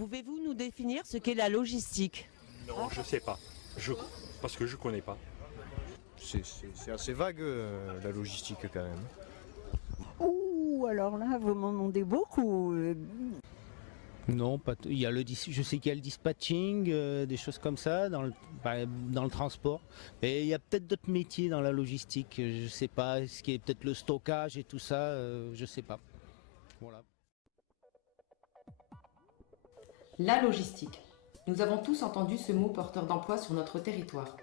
Pouvez-vous nous définir ce qu'est la logistique? Non, je sais pas. Parce que je connais pas. C'est assez vague la logistique quand même. Ouh, alors là, vous m'en demandez beaucoup. Non, pas il y a je sais qu'il y a le dispatching, des choses comme ça dans le transport. Mais il y a peut-être d'autres métiers dans la logistique. Je sais pas, ce qui est peut-être le stockage et tout ça, je sais pas. Voilà. La logistique. Nous avons tous entendu ce mot porteur d'emploi sur notre territoire.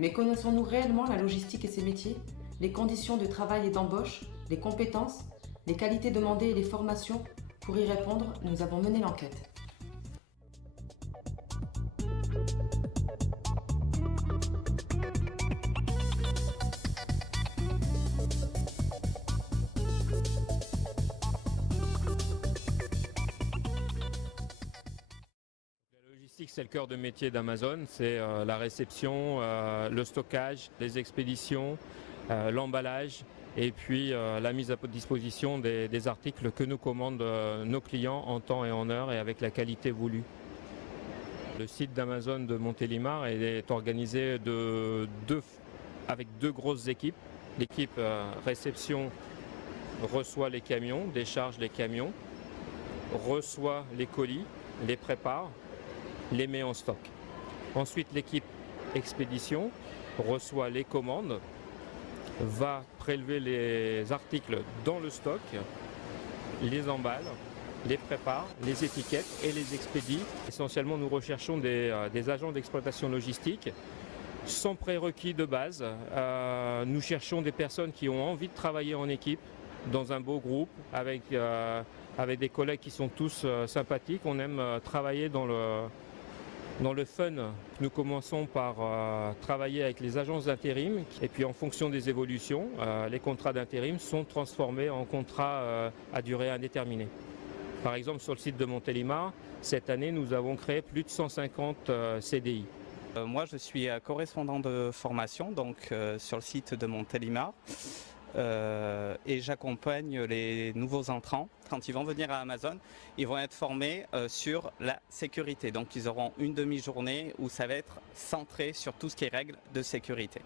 Mais connaissons-nous réellement la logistique et ses métiers? Les conditions de travail et d'embauche, les compétences, les qualités demandées et les formations? Pour y répondre, nous avons mené l'enquête. La logistique, c'est le cœur de métier d'Amazon. C'est la réception, le stockage, les expéditions, l'emballage et puis la mise à disposition des articles que nous commandent nos clients en temps et en heure et avec la qualité voulue. Le site d'Amazon de Montélimar est organisé avec deux grosses équipes. L'équipe réception reçoit les camions, décharge les camions, reçoit les colis, les prépare, les met en stock. Ensuite, l'équipe expédition reçoit les commandes, va prélever les articles dans le stock, les emballe, les prépare, les étiquette et les expédie. Essentiellement, nous recherchons des agents d'exploitation logistique sans prérequis de base. Nous cherchons des personnes qui ont envie de travailler en équipe, dans un beau groupe, avec des collègues qui sont tous sympathiques. On aime travailler dans le fun. Nous commençons par travailler avec les agences d'intérim et puis en fonction des évolutions, les contrats d'intérim sont transformés en contrats à durée indéterminée. Par exemple, sur le site de Montélimar, cette année, nous avons créé plus de 150 CDI. Moi, je suis correspondant de formation donc sur le site de Montélimar. Et j'accompagne les nouveaux entrants. Quand ils vont venir à Amazon, ils vont être formés sur la sécurité. Donc ils auront une demi-journée où ça va être centré sur tout ce qui est règles de sécurité.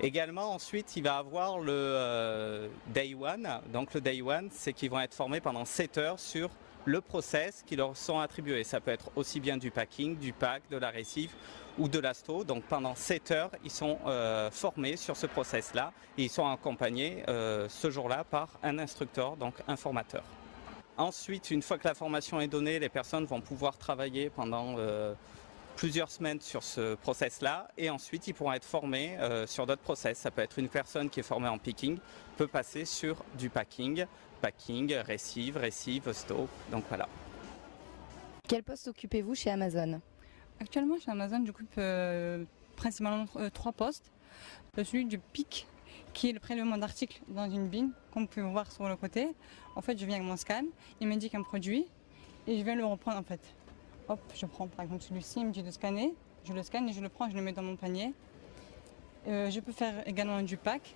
Également, ensuite, il va avoir le Day One. Donc le Day One, c'est qu'ils vont être formés pendant 7 heures sur le process qui leur sont attribués. Ça peut être aussi bien du packing, du pack, de la récive ou de l'asto. Donc pendant 7 heures, ils sont formés sur ce process-là et ils sont accompagnés ce jour-là par un instructeur, donc un formateur. Ensuite, une fois que la formation est donnée, les personnes vont pouvoir travailler pendant plusieurs semaines sur ce process-là et ensuite ils pourront être formés sur d'autres process. Ça peut être une personne qui est formée en picking, peut passer sur du packing, récive, stock, donc voilà. Quel poste occupez-vous chez Amazon? Actuellement chez Amazon, j'occupe principalement 3 postes. Celui du pick, qui est le prélèvement d'articles dans une bin, comme vous pouvez voir sur le côté. En fait, je viens avec mon scan, il m'indique un produit et je viens le reprendre en fait. Hop, je prends par exemple celui-ci, il me dit de scanner, je le scanne et je le prends, je le mets dans mon panier. Je peux faire également du pack,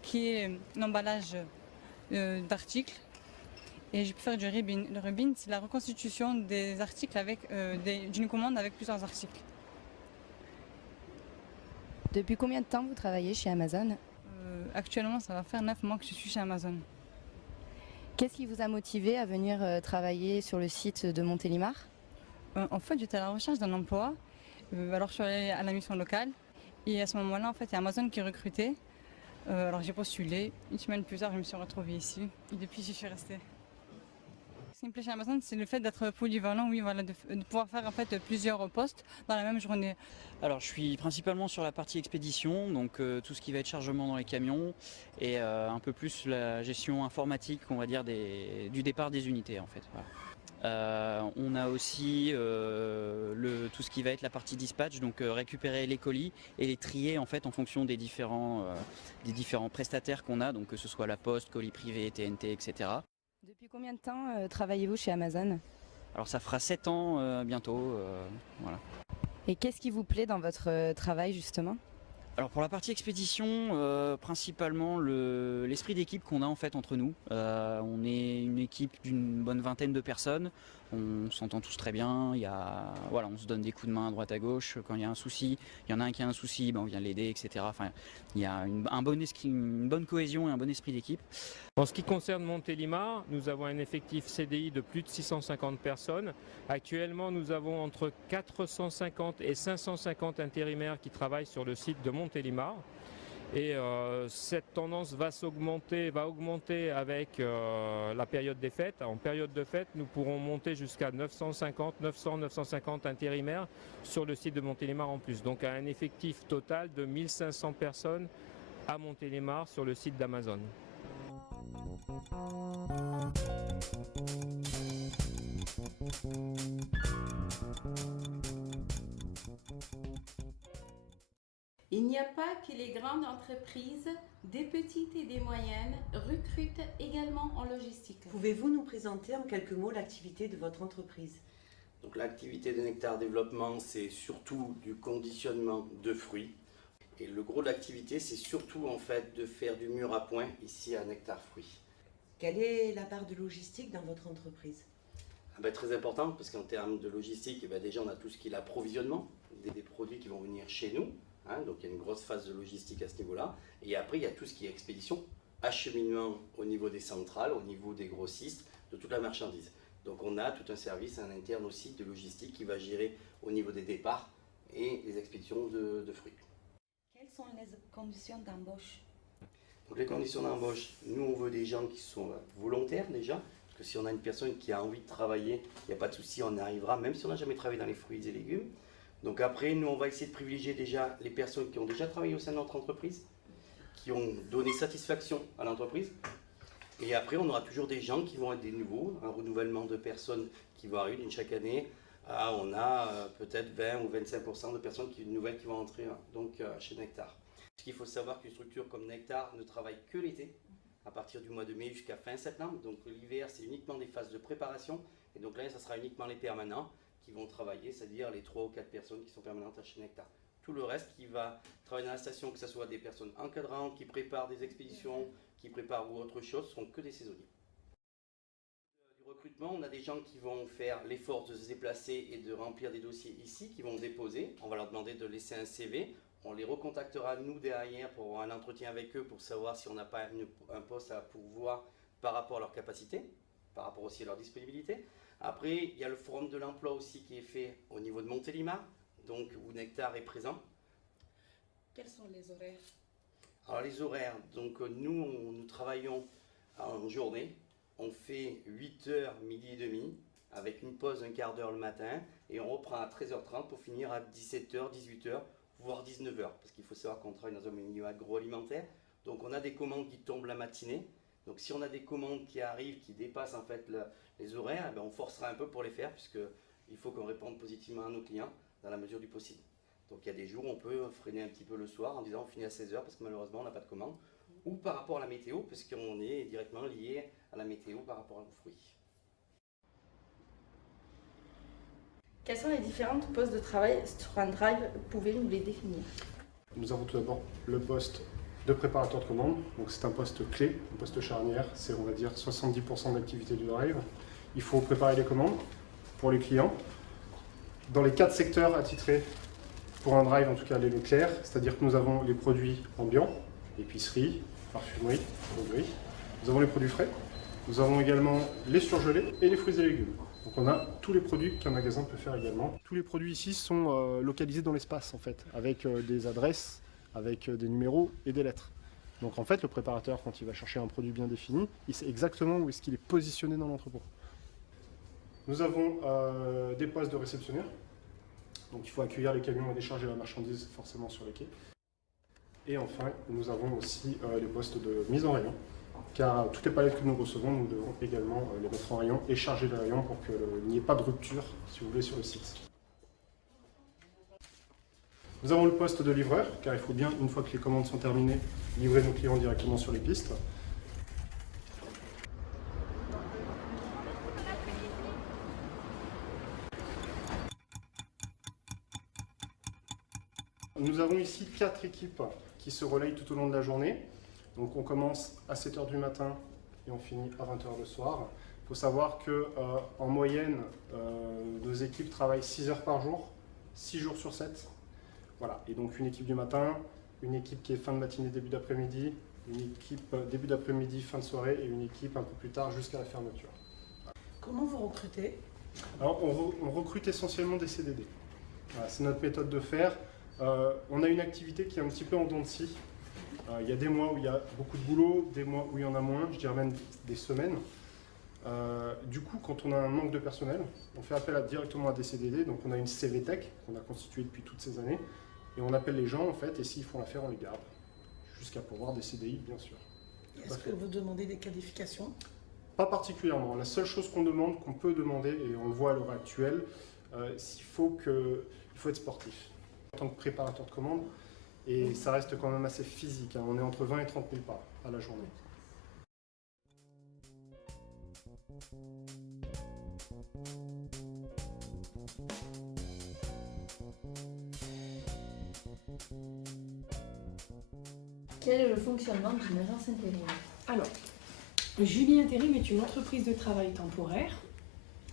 qui est l'emballage d'articles. Et je peux faire du rebin. Le rebin, c'est la reconstitution des articles d'une commande avec plusieurs articles. Depuis combien de temps vous travaillez chez Amazon? Actuellement, ça va faire 9 mois que je suis chez Amazon. Qu'est-ce qui vous a motivé à venir travailler sur le site de Montélimar? En fait, j'étais à la recherche d'un emploi. Alors, je suis allée à la mission locale. Et à ce moment-là, en fait, il y a Amazon qui recrutait. Alors, j'ai postulé. Une semaine plus tard, je me suis retrouvée ici. Et depuis, j'y suis restée. Ce qui me plaît chez Amazon, c'est le fait d'être polyvalent, oui, voilà, de pouvoir faire en fait plusieurs postes dans la même journée. Alors, je suis principalement sur la partie expédition, donc tout ce qui va être chargement dans les camions et un peu plus la gestion informatique, on va dire, du départ des unités, en fait. Voilà. On a aussi tout ce qui va être la partie dispatch, donc récupérer les colis et les trier en fait en fonction des différents prestataires qu'on a, donc que ce soit la Poste, colis privé, TNT, etc. Depuis combien de temps travaillez-vous chez Amazon? Alors ça fera 7 ans bientôt, voilà. Et qu'est-ce qui vous plaît dans votre travail justement? Alors pour la partie expédition, principalement l'esprit d'équipe qu'on a en fait entre nous. On est une équipe d'une bonne vingtaine de personnes. On s'entend tous très bien, voilà, on se donne des coups de main à droite à gauche. Quand il y a un souci, il y en a un qui a un souci, ben on vient l'aider, etc. Enfin, il y a une bonne cohésion et un bon esprit d'équipe. En ce qui concerne Montélimar, nous avons un effectif CDI de plus de 650 personnes. Actuellement, nous avons entre 450 et 550 intérimaires qui travaillent sur le site de Montélimar. Et cette tendance va augmenter avec la période des fêtes. En période de fête, nous pourrons monter jusqu'à 950 intérimaires sur le site de Montélimar en plus. Donc à un effectif total de 1500 personnes à Montélimar sur le site d'Amazon. Il n'y a pas que les grandes entreprises, des petites et des moyennes recrutent également en logistique. Pouvez-vous nous présenter en quelques mots l'activité de votre entreprise? Donc l'activité de Nectar Développement, c'est surtout du conditionnement de fruits. Et le gros de l'activité, c'est surtout en fait de faire du mûr à point ici à Nectar Fruits. Quelle est la part de logistique dans votre entreprise? Très importante, parce qu'en termes de logistique, déjà on a tout ce qui est l'approvisionnement des produits qui vont venir chez nous. Donc il y a une grosse phase de logistique à ce niveau-là. Et après, il y a tout ce qui est expédition, acheminement au niveau des centrales, au niveau des grossistes, de toute la marchandise. Donc on a tout un service en interne aussi de logistique qui va gérer au niveau des départs et les expéditions de fruits. Quelles sont les conditions d'embauche? Donc les conditions d'embauche, nous on veut des gens qui sont volontaires déjà, parce que si on a une personne qui a envie de travailler, il n'y a pas de souci, on arrivera, même si on n'a jamais travaillé dans les fruits et légumes. Donc après, nous on va essayer de privilégier déjà les personnes qui ont déjà travaillé au sein de notre entreprise, qui ont donné satisfaction à l'entreprise. Et après, on aura toujours des gens qui vont être des nouveaux, un renouvellement de personnes qui vont arriver chaque année. On a peut-être 20 ou 25% de personnes nouvelles qui vont entrer chez Nectar. Parce qu'il faut savoir qu'une structure comme Nectar ne travaille que l'été, à partir du mois de mai jusqu'à fin septembre. Donc l'hiver, c'est uniquement des phases de préparation. Et donc là, ça sera uniquement les permanents qui vont travailler, c'est-à-dire les 3 ou 4 personnes qui sont permanentes chez Nectar. Tout le reste qui va travailler dans la station, que ce soit des personnes encadrantes, qui préparent des expéditions, qui préparent ou autre chose, seront que des saisonniers. Du recrutement, on a des gens qui vont faire l'effort de se déplacer et de remplir des dossiers ici, qui vont déposer. On va leur demander de laisser un CV. On les recontactera nous derrière pour avoir un entretien avec eux pour savoir si on n'a pas un poste à pourvoir par rapport à leur capacité, par rapport aussi à leur disponibilité. Après, il y a le forum de l'emploi aussi qui est fait au niveau de Montélimar, donc où Nectar est présent. Quels sont les horaires? Alors les horaires, donc nous travaillons en journée. On fait 8h, midi et demi, avec une pause d'un quart d'heure le matin, et on reprend à 13h30 pour finir à 17h, 18h, voire 19h, parce qu'il faut savoir qu'on travaille dans un milieu agroalimentaire. Donc on a des commandes qui tombent la matinée. Donc si on a des commandes qui arrivent, qui dépassent en fait les horaires, on forcera un peu pour les faire, puisqu'il faut qu'on réponde positivement à nos clients dans la mesure du possible. Donc il y a des jours où on peut freiner un petit peu le soir en disant on finit à 16h parce que malheureusement on n'a pas de commande, ou par rapport à la météo, parce qu'on est directement lié à la météo par rapport aux fruits. Quels sont les différents postes de travail sur un drive? Pouvez-vous nous les définir? Nous avons tout d'abord le poste de préparateur de commande, donc c'est un poste clé, un poste charnière, c'est on va dire 70% de l'activité du drive. Il faut préparer les commandes pour les clients. Dans les 4 secteurs attitrés pour un drive, en tout cas les clairs, c'est-à-dire que nous avons les produits ambiants, épicerie, parfumerie, droguerie. Nous avons les produits frais, nous avons également les surgelés et les fruits et légumes. Donc on a tous les produits qu'un magasin peut faire également. Tous les produits ici sont localisés dans l'espace en fait, avec des adresses, avec des numéros et des lettres. Donc en fait, le préparateur, quand il va chercher un produit bien défini, il sait exactement où est-ce qu'il est positionné dans l'entrepôt. Nous avons des postes de réceptionnaires. Donc il faut accueillir les camions et décharger la marchandise forcément sur les quais. Et enfin, nous avons aussi les postes de mise en rayon. Car toutes les palettes que nous recevons, nous devons également les mettre en rayon et charger les rayons pour qu'il n'y ait pas de rupture, si vous voulez, sur le site. Nous avons le poste de livreur, car il faut bien, une fois que les commandes sont terminées, livrer nos clients directement sur les pistes. Nous avons ici 4 équipes qui se relayent tout au long de la journée. Donc on commence à 7h du matin et on finit à 20h le soir. Il faut savoir qu'en moyenne, nos équipes travaillent 6 heures par jour, 6 jours sur 7. Voilà. Et donc une équipe du matin, une équipe qui est fin de matinée, début d'après-midi, une équipe début d'après-midi, fin de soirée et une équipe un peu plus tard jusqu'à la fermeture. Comment vous recrutez? Alors on recrute essentiellement des CDD. Voilà, c'est notre méthode de faire. On a une activité qui est un petit peu en dents de scie. Il y a des mois où il y a beaucoup de boulot, des mois où il y en a moins, je dirais même des semaines. Du coup, quand on a un manque de personnel, on fait appel directement à des CDD. Donc on a une CVTech qu'on a constituée depuis toutes ces années. Et on appelle les gens en fait, et s'ils font l'affaire, on les garde. Jusqu'à pourvoir des CDI, bien sûr. Est-ce que vous demandez des qualifications? Pas particulièrement. La seule chose qu'on demande, qu'on peut demander, et on le voit à l'heure actuelle, il faut être sportif. En tant que préparateur de commande, et ça reste quand même assez physique. Hein. On est entre 20 et 30 000 pas à la journée. Quel est le fonctionnement d'une agence intérim? Alors, Julie Intérim est une entreprise de travail temporaire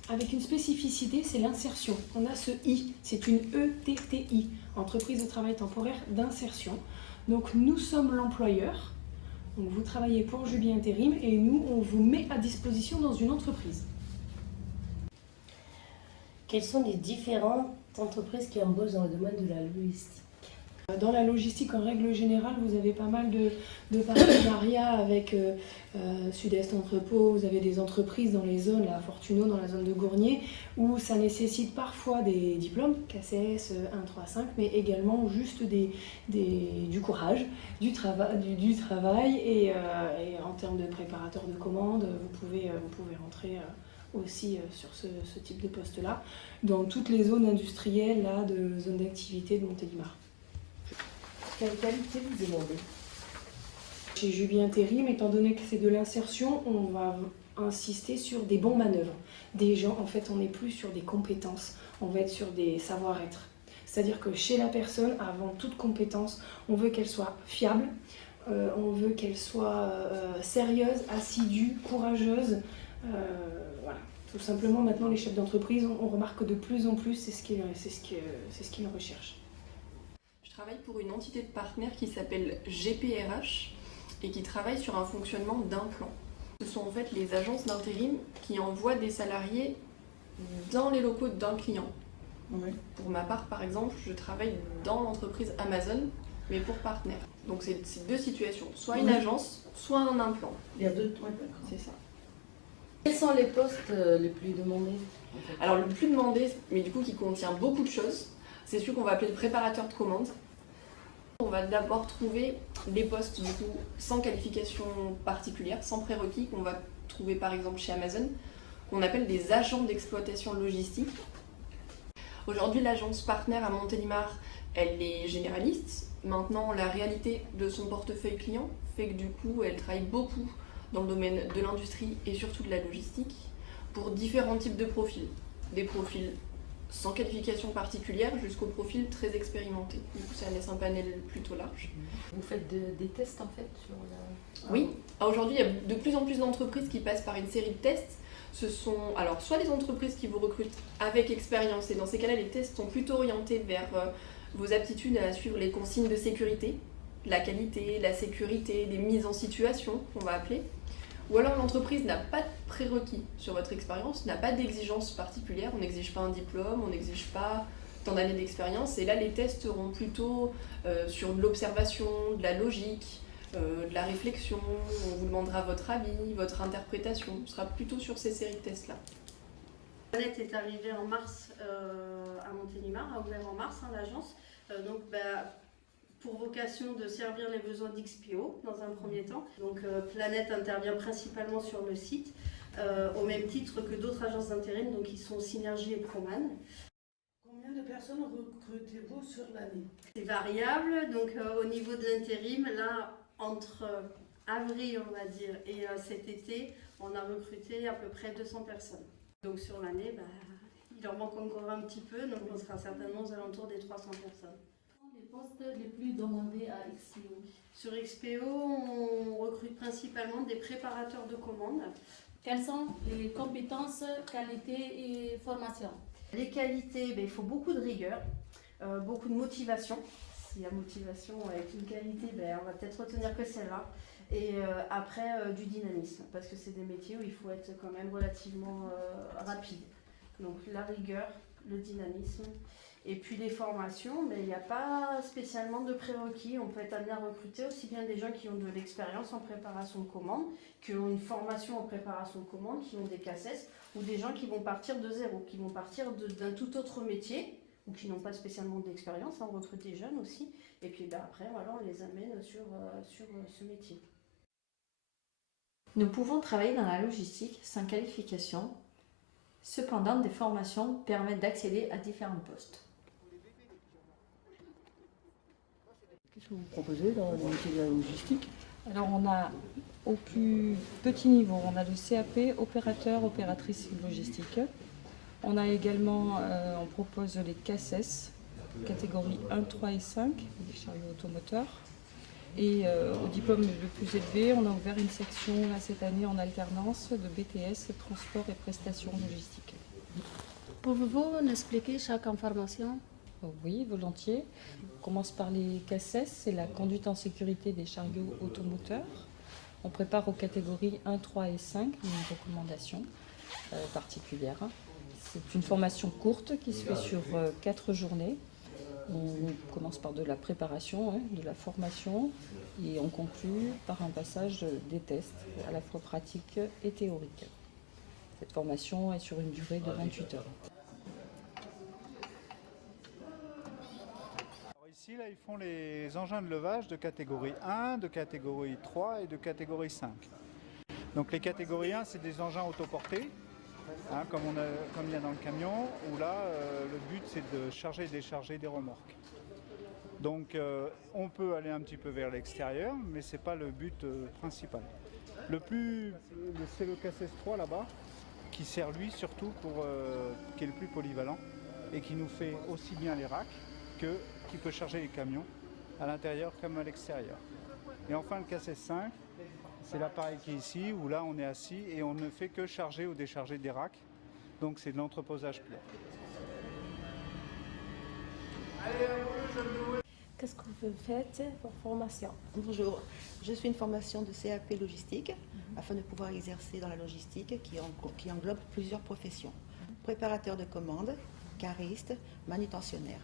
avec une spécificité, c'est l'insertion. On a ce I, c'est une ETTI, entreprise de travail temporaire d'insertion. Donc nous sommes l'employeur, donc vous travaillez pour Julie Intérim et nous on vous met à disposition dans une entreprise. Quelles sont les différentes entreprises qui embauchent dans le domaine de la logistique? Dans la logistique, en règle générale, vous avez pas mal de partenariats avec Sud-Est Entrepôt, vous avez des entreprises dans les zones, la Fortuno, dans la zone de Gournier, où ça nécessite parfois des diplômes, KCS 1, 3, 5, mais également juste du courage, du travail et en termes de préparateur de commandes, vous pouvez rentrer aussi sur ce type de poste-là, dans toutes les zones industrielles là, de zones d'activité de Montélimar. Quelle qualité vous demandez? Chez Julie Intérim, étant donné que c'est de l'insertion, on va insister sur des bons manœuvres. Des gens, en fait, on n'est plus sur des compétences, on va être sur des savoir-être. C'est-à-dire que chez la personne, avant toute compétence, on veut qu'elle soit fiable, on veut qu'elle soit sérieuse, assidue, courageuse. Voilà. Tout simplement, maintenant, les chefs d'entreprise, on remarque que de plus en plus, c'est ce qu'ils recherchent. Je travaille pour une entité de partenaires qui s'appelle GPRH et qui travaille sur un fonctionnement d'un plan. Ce sont en fait les agences d'intérim qui envoient des salariés dans les locaux d'un client. Oui. Pour ma part, par exemple, je travaille dans l'entreprise Amazon, mais pour partenaires. Donc c'est deux situations, soit une agence, soit un implant. Il y a deux, ouais, c'est ça. Quels sont les postes les plus demandés en fait? Alors le plus demandé, mais du coup qui contient beaucoup de choses, c'est celui qu'on va appeler le préparateur de commande. On va d'abord trouver des postes du coup sans qualification particulière, sans prérequis, qu'on va trouver par exemple chez Amazon, qu'on appelle des agents d'exploitation logistique. Aujourd'hui, l'agence partenaire à Montélimar, elle est généraliste. Maintenant, la réalité de son portefeuille client fait que du coup, elle travaille beaucoup dans le domaine de l'industrie et surtout de la logistique pour différents types de profils. Des profils sans qualification particulière jusqu'au profil très expérimenté. Du coup, ça laisse un panel plutôt large. Vous faites des tests en fait sur la... Oui, aujourd'hui, il y a de plus en plus d'entreprises qui passent par une série de tests. Ce sont alors soit des entreprises qui vous recrutent avec expérience, et dans ces cas-là, les tests sont plutôt orientés vers vos aptitudes à suivre les consignes de sécurité, la qualité, la sécurité, des mises en situation, qu'on va appeler. Ou alors l'entreprise n'a pas de prérequis sur votre expérience, n'a pas d'exigence particulière, on n'exige pas un diplôme, on n'exige pas tant d'années d'expérience, et là les tests seront plutôt sur de l'observation, de la logique, de la réflexion, on vous demandera votre avis, votre interprétation, on sera plutôt sur ces séries de tests-là. Planète est arrivée en mars à Montélimar, a ouvert en mars l'agence, pour vocation de servir les besoins d'XPO dans un premier temps. Donc Planète intervient principalement sur le site, au même titre que d'autres agences d'intérim, donc qui sont Synergie et Proman. Combien de personnes recrutez-vous sur l'année? C'est variable, donc au niveau de l'intérim, là, entre avril, on va dire, et cet été, on a recruté à peu près 200 personnes. Donc sur l'année, il leur manque encore un petit peu, donc on sera certainement aux alentours des 300 personnes. Les postes les plus demandés à XPO? Sur XPO, on recrute principalement des préparateurs de commandes, Quelles sont les compétences, qualités et formation? Les qualités, il faut beaucoup de rigueur, beaucoup de motivation. S'il y a motivation avec une qualité, on va peut-être retenir que celle-là. Et après, du dynamisme, parce que c'est des métiers où il faut être quand même relativement rapide. Donc la rigueur, le dynamisme, et puis les formations, mais il n'y a pas spécialement de prérequis. On peut être amené à recruter aussi bien des gens qui ont de l'expérience en préparation de commande, qui ont une formation en préparation de commande, qui ont des CACES, ou des gens qui vont partir de zéro, qui vont partir d'un tout autre métier, ou qui n'ont pas spécialement d'expérience. On recrute des jeunes aussi, et puis après, voilà, on les amène sur ce métier. Nous pouvons travailler dans la logistique sans qualification. Cependant, des formations permettent d'accéder à différents postes. Qu'est-ce que vous proposez dans le métier de la logistique? Alors on a au plus petit niveau, on a le CAP, opérateur, opératrice logistique. On a également, on propose les CACES, catégorie 1, 3 et 5, les chariots automoteurs. Et au diplôme le plus élevé, on a ouvert une section là, cette année en alternance de BTS, transport et prestations logistiques. Pouvez-vous nous expliquer chaque information? Oui, volontiers. On commence par les CACES, c'est la conduite en sécurité des chariots automoteurs. On prépare aux catégories 1, 3 et 5, une recommandation particulière. C'est une formation courte qui se fait sur 4 journées. On commence par de la préparation, de la formation, et on conclut par un passage des tests, à la fois pratiques et théoriques. Cette formation est sur une durée de 28 heures. Alors ici, là, ils font les engins de levage de catégorie 1, de catégorie 3 et de catégorie 5. Donc les catégories 1, c'est des engins autoportés. Comme il y a dans le camion, où là, le but c'est de charger et décharger des remorques. Donc on peut aller un petit peu vers l'extérieur, mais ce n'est pas le but principal. C'est le CACES 3 là-bas, qui sert lui surtout qui est le plus polyvalent, et qui nous fait aussi bien les racks, qui peut charger les camions à l'intérieur comme à l'extérieur. Et enfin le CACES 5, c'est l'appareil qui est ici, où là on est assis et on ne fait que charger ou décharger des racks. Donc c'est de l'entreposage pur. Qu'est-ce que vous faites pour formation? Bonjour, je suis une formation de CAP logistique afin de pouvoir exercer dans la logistique qui englobe plusieurs professions. Préparateur de commandes, cariste, manutentionnaire.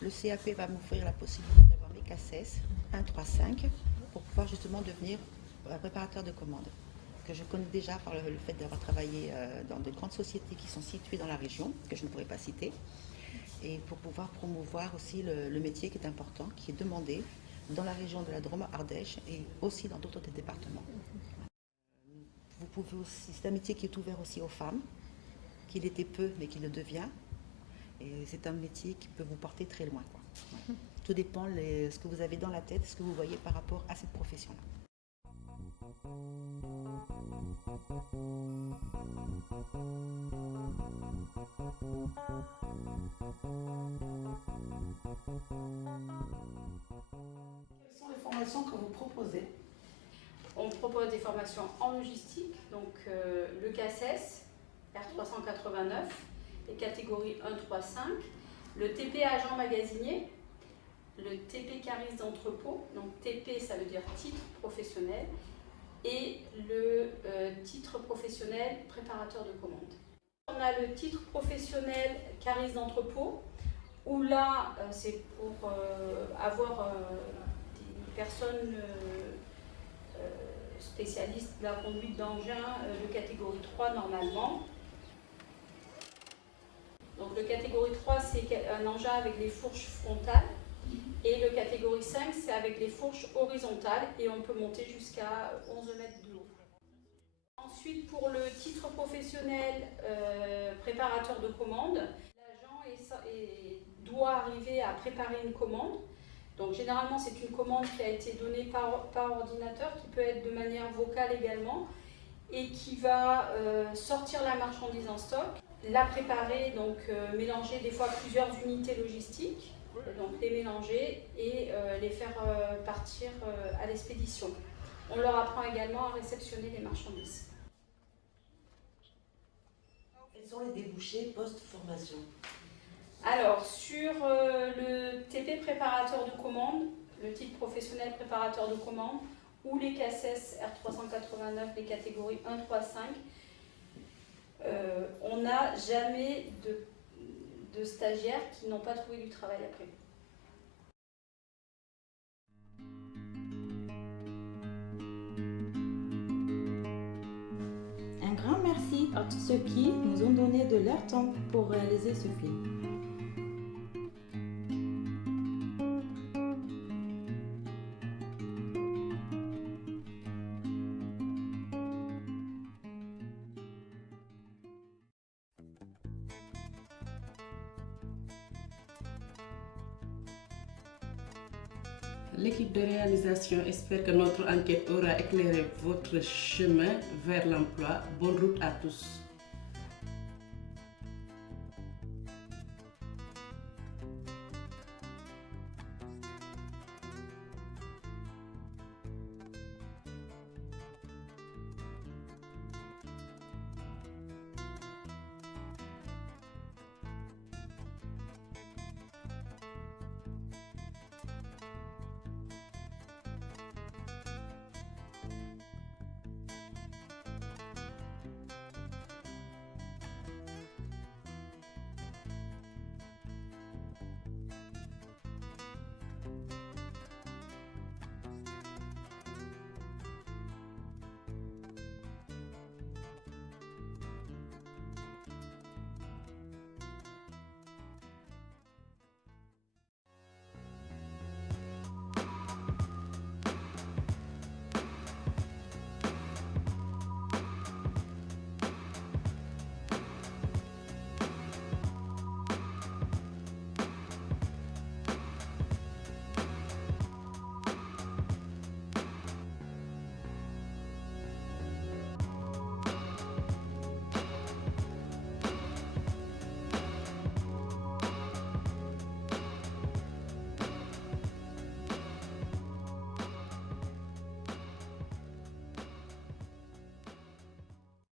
Le CAP va m'offrir la possibilité d'avoir mes CACES 1, 3, 5 pour pouvoir justement devenir préparateur de commandes, que je connais déjà par le fait d'avoir travaillé dans de grandes sociétés qui sont situées dans la région, que je ne pourrais pas citer, et pour pouvoir promouvoir aussi le métier qui est important, qui est demandé dans la région de la Drôme-Ardèche et aussi dans d'autres départements. Vous pouvez aussi, c'est un métier qui est ouvert aussi aux femmes, qu'il était peu mais qui le devient, et c'est un métier qui peut vous porter très loin, quoi. Tout dépend de ce que vous avez dans la tête, ce que vous voyez par rapport à cette profession-là. Quelles sont les formations que vous proposez? On propose des formations en logistique, donc le CACES, R389, les catégories 1, 3, 5, le TP agent magasinier, le TP cariste d'entrepôt, donc TP ça veut dire titre professionnel, et le titre professionnel préparateur de commande. On a le titre professionnel cariste d'entrepôt, où là c'est pour avoir des personnes spécialistes de la conduite d'engin de catégorie 3 normalement. Donc le catégorie 3 c'est un engin avec les fourches frontales. Et le catégorie 5, c'est avec les fourches horizontales et on peut monter jusqu'à 11 mètres de haut. Ensuite, pour le titre professionnel préparateur de commande, l'agent doit arriver à préparer une commande. Donc généralement, c'est une commande qui a été donnée par ordinateur, qui peut être de manière vocale également, et qui va sortir la marchandise en stock, la préparer, donc mélanger des fois plusieurs unités logistiques, donc les mélanger et les faire partir à l'expédition. On leur apprend également à réceptionner les marchandises. Quels sont les débouchés post-formation? Alors, sur le TP préparateur de commande, le titre professionnel préparateur de commande, ou les CACES R389, les catégories 1, 3, 5, on n'a jamais de stagiaires qui n'ont pas trouvé du travail après. Un grand merci à tous ceux qui nous ont donné de leur temps pour réaliser ce film. L'équipe de réalisation espère que notre enquête aura éclairé votre chemin vers l'emploi. Bonne route à tous.